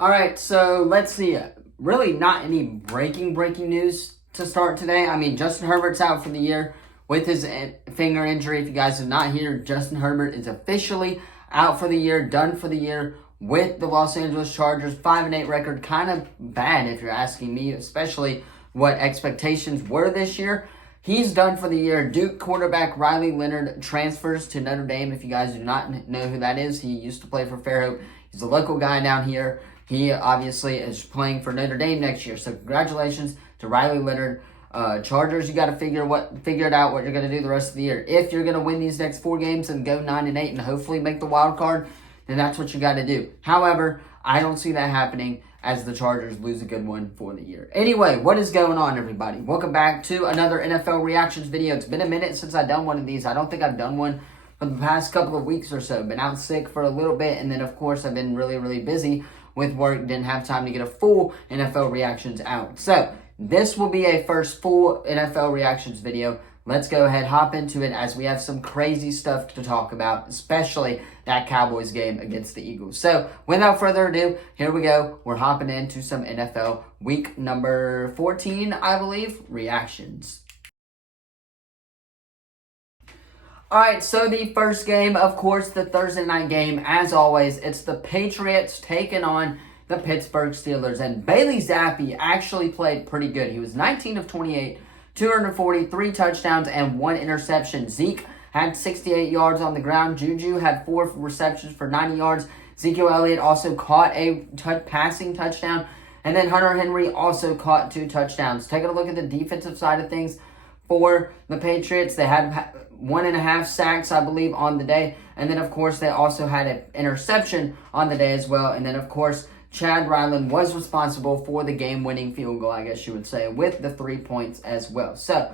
All right, so let's see. Really not any breaking news to start today. I mean, Justin Herbert's out for the year with his finger injury. If you guys have not heard, Justin Herbert is officially out for the year, done for the year with the Los Angeles Chargers. 5-8 record, kind of bad if you're asking me, especially what expectations were this year. He's done for the year. Duke quarterback Riley Leonard transfers to Notre Dame. If you guys do not know who that is, he used to play for Fairhope. He's a local guy down here. He obviously is playing for Notre Dame next year. So congratulations to Riley Leonard. Chargers, you got to figure it out what you're going to do the rest of the year. If you're going to win these next 4 games and go 9-8 and hopefully make the wild card, then that's what you got to do. However, I don't see that happening as the Chargers lose a good one for the year. Anyway, what is going on, everybody? Welcome back to another NFL reactions video. It's been a minute since I've done one of these. I don't think I've done one for the past couple of weeks or so. Been out sick for a little bit, and then, of course, I've been really busy with work. Didn't have time to get a full NFL reactions out. So, this will be a first full NFL reactions video. Let's go ahead, hop into it, as we have some crazy stuff to talk about, especially that Cowboys game against the Eagles. So, without further ado, here we go. We're hopping into some NFL week number 14, I believe, reactions. Alright, so the first game, of course, the Thursday night game, as always, it's the Patriots taking on the Pittsburgh Steelers. And Bailey Zappi actually played pretty good. He was 19 of 28, 240, 3 touchdowns, and 1 interception. Zeke had 68 yards on the ground. Juju had 4 receptions for 90 yards. Ezekiel Elliott also caught a passing touchdown. And then Hunter Henry also caught 2 touchdowns. Taking a look at the defensive side of things for the Patriots, they had 1.5 sacks, I believe, on the day. And then, of course, they also had an interception on the day as well. And then, of course, Chad Ryland was responsible for the game-winning field goal, I guess you would say, with the 3 points as well. So,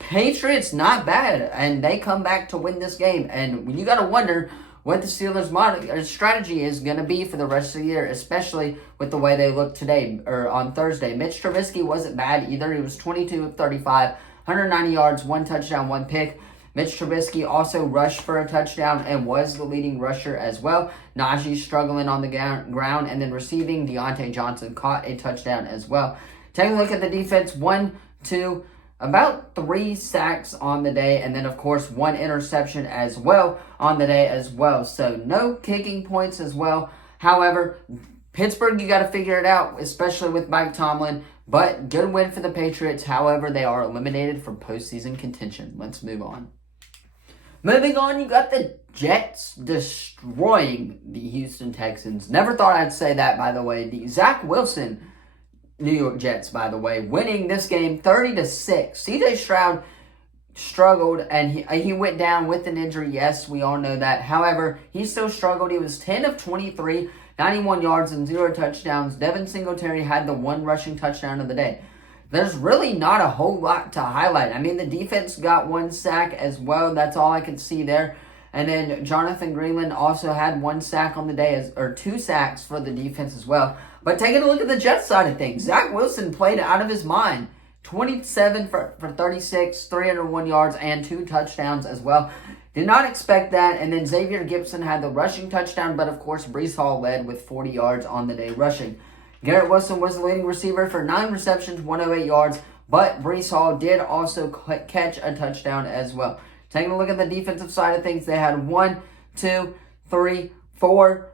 Patriots, not bad, and they come back to win this game. And you got to wonder what the Steelers' strategy is going to be for the rest of the year, especially with the way they look today, or on Thursday. Mitch Trubisky wasn't bad either. He was 22 of 35, 190 yards, 1 touchdown, 1 pick. Mitch Trubisky also rushed for a touchdown and was the leading rusher as well. Najee struggling on the ground, and then receiving, Deontay Johnson caught a touchdown as well. Take a look at the defense. 1, 2, about 3 sacks on the day, and then, of course, 1 interception as well on the day as well. So no kicking points as well. However, Pittsburgh, you got to figure it out, especially with Mike Tomlin. But good win for the Patriots. However, they are eliminated from postseason contention. Let's move on. Moving on, you got the Jets destroying the Houston Texans. Never thought I'd say that, by the way. The Zach Wilson New York Jets, by the way, winning this game 30-6. CJ Stroud struggled, and he went down with an injury. Yes, we all know that. However, he still struggled. He was 10 of 23, 91 yards and 0 touchdowns. Devin Singletary had the 1 rushing touchdown of the day. There's really not a whole lot to highlight. I mean, the defense got 1 sack as well. That's all I could see there. And then Jonathan Greenland also had 1 sack on the day, or 2 sacks for the defense as well. But taking a look at the Jets side of things, Zach Wilson played out of his mind. 27 for 36, 301 yards, and 2 touchdowns as well. Did not expect that. And then Xavier Gibson had the rushing touchdown, but of course, Breece Hall led with 40 yards on the day rushing. Garrett Wilson was the leading receiver for 9 receptions, 108 yards, but Breece Hall did also catch a touchdown as well. Taking a look at the defensive side of things, they had 1, 2, 3, 4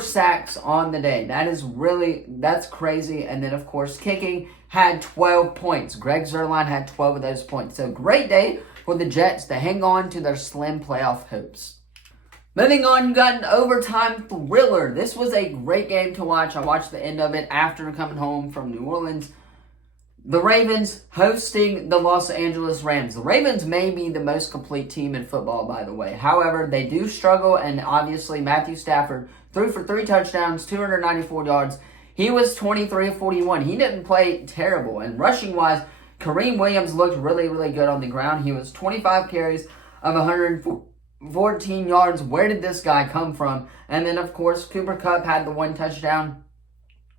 sacks on the day. That's crazy. And then, of course, kicking had 12 points. Greg Zuerlein had 12 of those points. So, great day for the Jets to hang on to their slim playoff hopes. Moving on, you got an overtime thriller. This was a great game to watch. I watched the end of it after coming home from New Orleans. The Ravens hosting the Los Angeles Rams. The Ravens may be the most complete team in football, by the way. However, they do struggle, and obviously Matthew Stafford threw for 3 touchdowns, 294 yards. He was 23 of 41. He didn't play terrible. And rushing-wise, Kareem Williams looked really good on the ground. He was 25 carries of 114 yards. Where did this guy come from? And then, of course, Cooper Kupp had the 1 touchdown.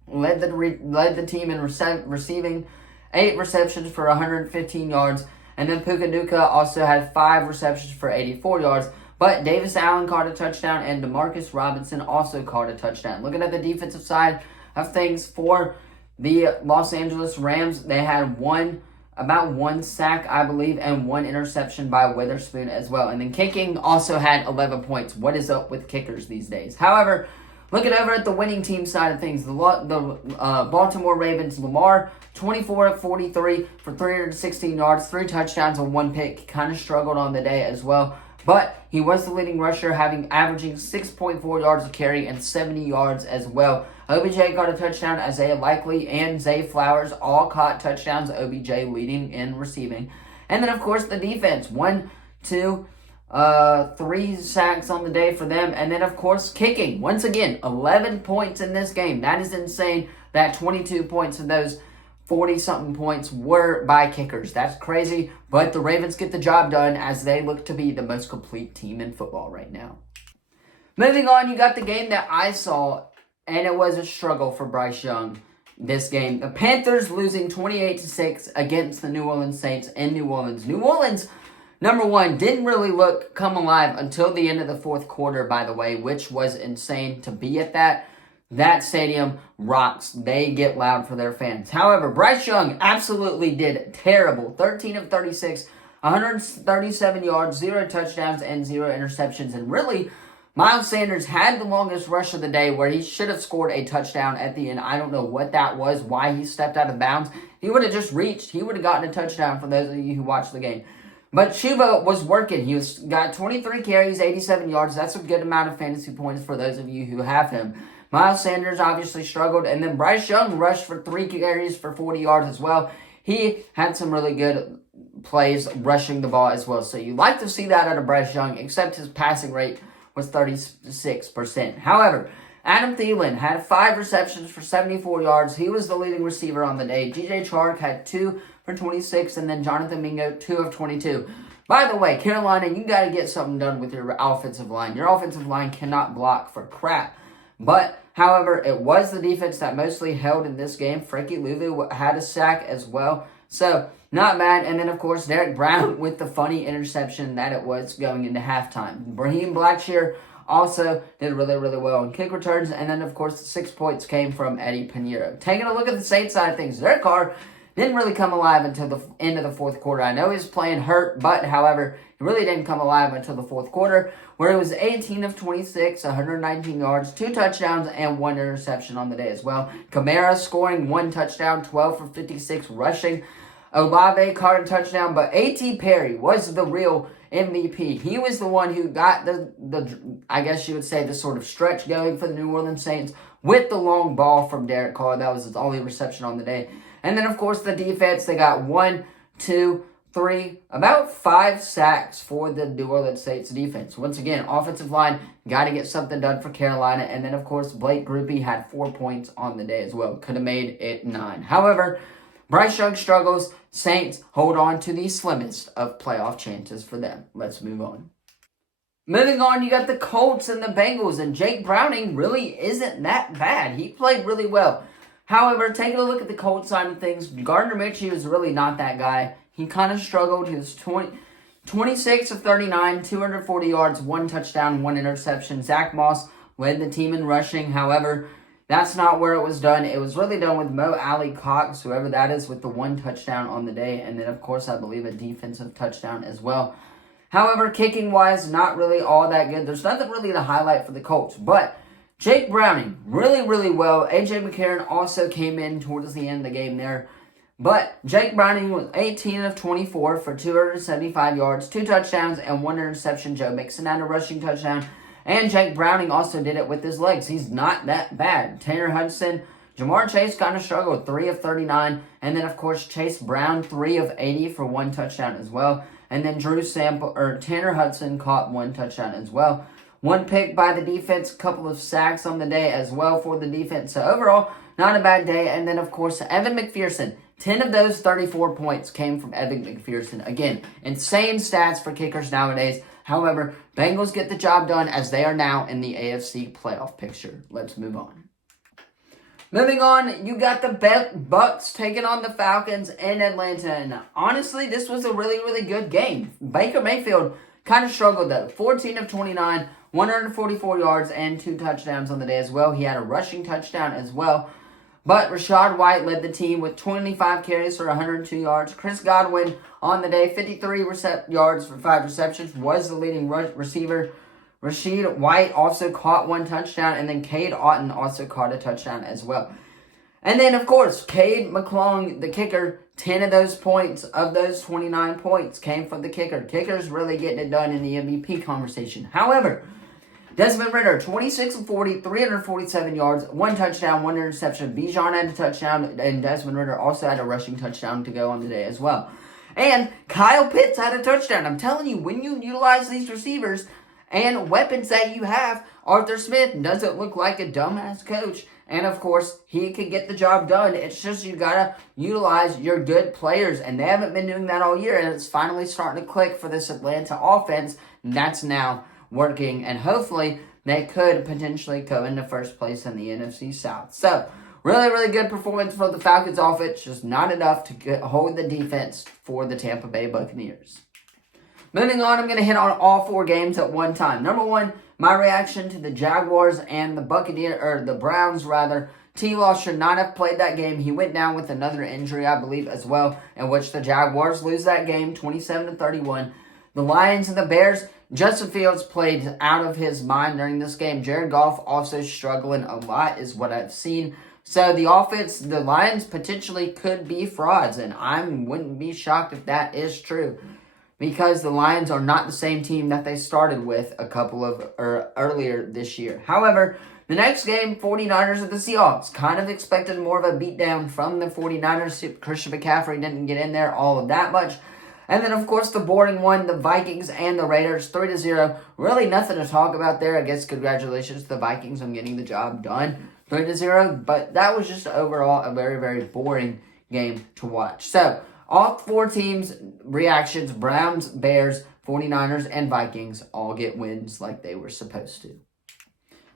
Led the team in receiving, 8 receptions for 115 yards. And then Puka Nacua also had 5 receptions for 84 yards. But Davis Allen caught a touchdown, and Demarcus Robinson also caught a touchdown. Looking at the defensive side of things for the Los Angeles Rams, they had about one sack, I believe, and one interception by Witherspoon as well. And then kicking also had 11 points. What is up with kickers these days? However, looking over at the winning team side of things, the Baltimore Ravens, Lamar, 24 of 43 for 316 yards, 3 touchdowns, and 1 pick. Kind of struggled on the day as well. But he was the leading rusher, averaging 6.4 yards a carry and 70 yards as well. OBJ got a touchdown. Isaiah Likely and Zay Flowers all caught touchdowns. OBJ leading in receiving. And then, of course, the defense. 3 sacks on the day for them. And then, of course, kicking. Once again, 11 points in this game. That is insane that 22 points of those 40-something points were by kickers. That's crazy, but the Ravens get the job done as they look to be the most complete team in football right now. Moving on, you got the game that I saw, and it was a struggle for Bryce Young this game. The Panthers losing 28-6 against the New Orleans Saints in New Orleans. New Orleans, number one, didn't really come alive until the end of the fourth quarter, by the way, which was insane to be at that. That stadium rocks. They get loud for their fans. However, Bryce Young absolutely did terrible. 13 of 36, 137 yards, 0 touchdowns, and 0 interceptions. And really, Miles Sanders had the longest rush of the day where he should have scored a touchdown at the end. I don't know what that was, why he stepped out of bounds. He would have just reached. He would have gotten a touchdown for those of you who watched the game. But Chuba was working. He got 23 carries, 87 yards. That's a good amount of fantasy points for those of you who have him. Miles Sanders obviously struggled, and then Bryce Young rushed for 3 carries for 40 yards as well. He had some really good plays rushing the ball as well. So you like to see that out of Bryce Young, except his passing rate was 36%. However, Adam Thielen had 5 receptions for 74 yards. He was the leading receiver on the day. DJ Chark had 2 for 26, and then Jonathan Mingo, 2 of 22. By the way, Carolina, you got to get something done with your offensive line. Your offensive line cannot block for crap. But, however, it was the defense that mostly held in this game. Frankie Lulu had a sack as well. So, not bad. And then, of course, Derek Brown with the funny interception that it was going into halftime. Raheem Blackshear also did really, really well in kick returns. And then, of course, the 6 points came from Eddie Pinheiro. Taking a look at the Saints side of things, Derek Carr didn't really come alive until the end of the fourth quarter. I know he was playing hurt, but, however, he really didn't come alive until the fourth quarter, where it was 18 of 26, 119 yards, 2 touchdowns, and 1 interception on the day as well. Kamara scoring 1 touchdown, 12 for 56 rushing. Olave caught a touchdown, but A.T. Perry was the real MVP. He was the one who got the I guess you would say, the sort of stretch going for the New Orleans Saints with the long ball from Derek Carr. That was his only reception on the day. And then, of course, the defense, they got 1, 2, 3, about 5 sacks for the New Orleans Saints defense. Once again, offensive line, got to get something done for Carolina. And then, of course, Blake Grupe had 4 points on the day as well. Could have made it 9. However, Bryce Young struggles. Saints hold on to the slimmest of playoff chances for them. Let's move on. Moving on, you got the Colts and the Bengals. And Jake Browning really isn't that bad. He played really well. However, taking a look at the Colts side of things, Gardner Minshew is really not that guy. He kind of struggled. He was 26 of 39, 240 yards, 1 touchdown, 1 interception. Zach Moss led the team in rushing. However, that's not where it was done. It was really done with Mo Alley Cox, whoever that is, with the 1 touchdown on the day. And then, of course, I believe a defensive touchdown as well. However, kicking-wise, not really all that good. There's nothing really to highlight for the Colts. But Jake Browning, really, really well. A.J. McCarron also came in towards the end of the game there. But Jake Browning was 18 of 24 for 275 yards, 2 touchdowns, and 1 interception. Joe Mixon had a rushing touchdown. And Jake Browning also did it with his legs. He's not that bad. Tanner Hudson, Jamar Chase kind of struggled, 3 of 39. And then, of course, Chase Brown, 3 of 80 for 1 touchdown as well. And then Tanner Hudson caught 1 touchdown as well. 1 pick by the defense, a couple of sacks on the day as well for the defense. So overall, not a bad day. And then, of course, Evan McPherson. 10 of those 34 points came from Evan McPherson. Again, insane stats for kickers nowadays. However, Bengals get the job done as they are now in the AFC playoff picture. Let's move on. Moving on, you got the Bucs taking on the Falcons in Atlanta. And honestly, this was a really, really good game. Baker Mayfield Kind of struggled though. 14 of 29, 144 yards and 2 touchdowns on the day as well. He had a rushing touchdown as well. But Rachaad White led the team with 25 carries for 102 yards. Chris Godwin on the day, 53 yards for 5 receptions, was the leading receiver. Rachaad White also caught 1 touchdown, and then Cade Otton also caught a touchdown as well. And then, of course, Cade McClung, the kicker, 10 of those points, of those 29 points, came from the kicker. Kicker's really getting it done in the MVP conversation. However, Desmond Ridder, 26 of 40, 347 yards, 1 touchdown, 1 interception. Bijan had a touchdown, and Desmond Ridder also had a rushing touchdown to go on the day as well. And Kyle Pitts had a touchdown. I'm telling you, when you utilize these receivers and weapons that you have, Arthur Smith doesn't look like a dumbass coach. And, of course, he could get the job done. It's just you got to utilize your good players. And they haven't been doing that all year. And it's finally starting to click for this Atlanta offense. And that's now working. And hopefully they could potentially go into first place in the NFC South. So, really, really good performance for the Falcons offense. Just not enough to hold the defense for the Tampa Bay Buccaneers. Moving on, I'm going to hit on all 4 games at one time. Number 1, my reaction to the Jaguars and the Browns rather. T-Law should not have played that game. He went down with another injury, I believe, as well, in which the Jaguars lose that game, 27-31. The Lions and the Bears, Justin Fields played out of his mind during this game. Jared Goff also struggling a lot is what I've seen. So the offense, the Lions potentially could be frauds, and I wouldn't be shocked if that is true. Because the Lions are not the same team that they started with earlier this year. However, the next game, 49ers at the Seahawks. Kind of expected more of a beatdown from the 49ers. Christian McCaffrey didn't get in there all of that much. And then, of course, the boring one, the Vikings and the Raiders, 3-0. Really nothing to talk about there. I guess congratulations to the Vikings on getting the job done, 3-0. But that was just overall a very, very boring game to watch. So, all 4 teams' reactions, Browns, Bears, 49ers, and Vikings, all get wins like they were supposed to.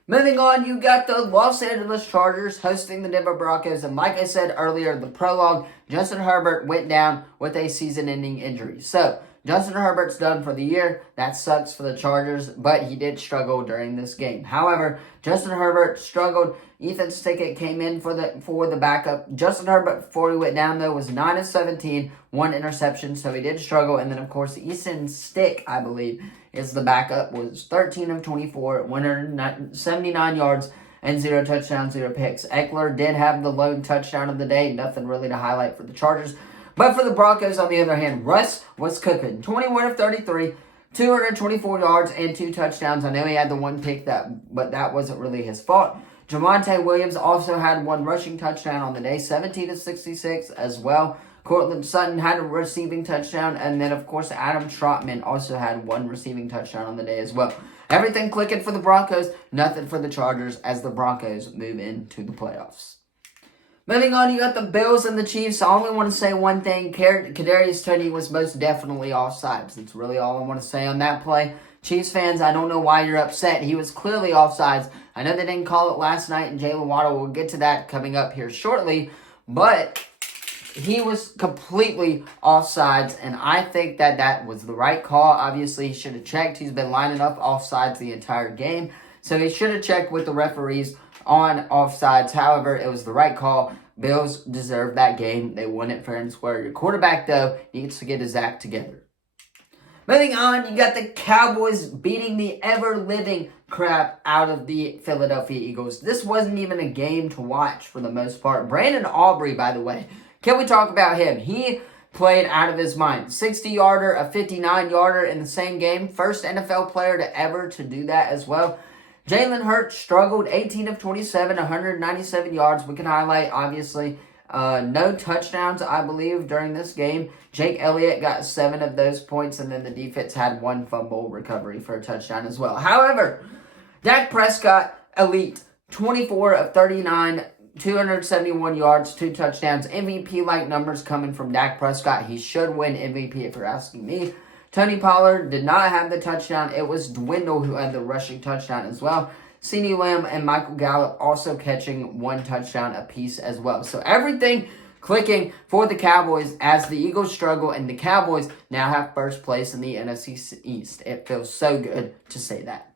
Moving on, you got the Los Angeles Chargers hosting the Denver Broncos. And like I said earlier, the prologue, Justin Herbert went down with a season-ending injury. So, Justin Herbert's done for the year. That sucks for the Chargers, but he did struggle during this game. However, Justin Herbert struggled. Ethan Stickett came in for the backup. Justin Herbert, before he went down, though, was 9 of 17, 1 interception, so he did struggle. And then, of course, Easton Stick, I believe, is the backup, was 13 of 24, 179 yards, and 0 touchdowns, 0 picks. Eckler did have the lone touchdown of the day. Nothing really to highlight for the Chargers. But for the Broncos, on the other hand, Russ was cooking. 21 of 33, 224 yards, and 2 touchdowns. I know he had the 1 pick, but that wasn't really his fault. Javonte Williams also had 1 rushing touchdown on the day, 17 of 66 as well. Cortland Sutton had a receiving touchdown, and then, of course, Adam Trotman also had 1 receiving touchdown on the day as well. Everything clicking for the Broncos, nothing for the Chargers as the Broncos move into the playoffs. Moving on, you got the Bills and the Chiefs. I only want to say one thing. Kadarius Toney was most definitely offsides. That's really all I want to say on that play. Chiefs fans, I don't know why you're upset. He was clearly offsides. I know they didn't call it last night, and Jalen Waddle will get to that coming up here shortly. But he was completely offsides, and I think that was the right call. Obviously, he should have checked. He's been lining up offsides the entire game. So he should have checked with the referees on offsides. However, it was the right call. Bills deserved that game. They won it fair and square. Your quarterback, though, needs to get his act together. Moving on, you got the Cowboys beating the ever-living crap out of the Philadelphia Eagles. This wasn't even a game to watch for the most part. Brandon Aubrey, by the way. Can we talk about him? He played out of his mind. 60-yarder, a 59-yarder in the same game. First NFL player to ever to do that as well. Jalen Hurts struggled, 18 of 27, 197 yards. We can highlight, obviously, no touchdowns, I believe, during this game. Jake Elliott got 7 of those points, and then the defense had 1 fumble recovery for a touchdown as well. However, Dak Prescott, elite, 24 of 39, 271 yards, 2 touchdowns. MVP-like numbers coming from Dak Prescott. He should win MVP if you're asking me. Tony Pollard did not have the touchdown. It was Dwindle who had the rushing touchdown as well. CeeDee Lamb and Michael Gallup also catching 1 touchdown apiece as well. So everything clicking for the Cowboys as the Eagles struggle and the Cowboys now have first place in the NFC East. It feels so good to say that.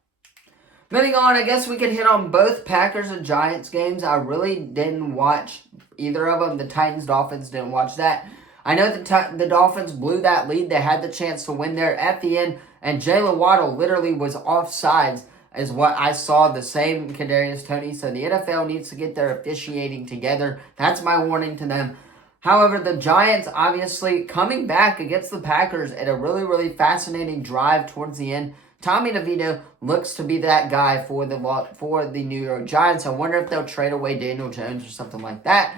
Moving on, I guess we could hit on both Packers and Giants games. I really didn't watch either of them. The Titans-Dolphins, didn't watch that. I know the Dolphins blew that lead. They had the chance to win there at the end, and Jalen Waddle literally was offsides is what I saw, the same Kadarius Toney. So the NFL needs to get their officiating together. That's my warning to them. However, the Giants obviously coming back against the Packers at a really, really fascinating drive towards the end. Tommy DeVito looks to be that guy for the New York Giants. I wonder if they'll trade away Daniel Jones or something like that.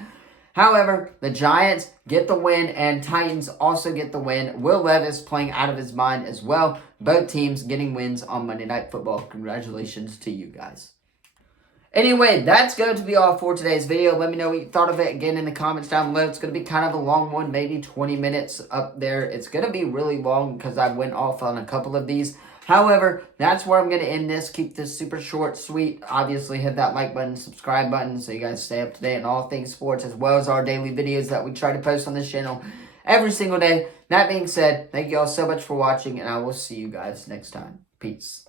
However, the Giants get the win and Titans also get the win. Will Levis playing out of his mind as well. Both teams getting wins on Monday Night Football. Congratulations to you guys. Anyway, that's going to be all for today's video. Let me know what you thought of it again in the comments down below. It's going to be kind of a long one, maybe 20 minutes up there. It's going to be really long because I went off on a couple of these. However, that's where I'm going to end this. Keep this super short, sweet. Obviously, hit that like button, subscribe button so you guys stay up to date on all things sports as well as our daily videos that we try to post on this channel every single day. That being said, thank you all so much for watching and I will see you guys next time. Peace.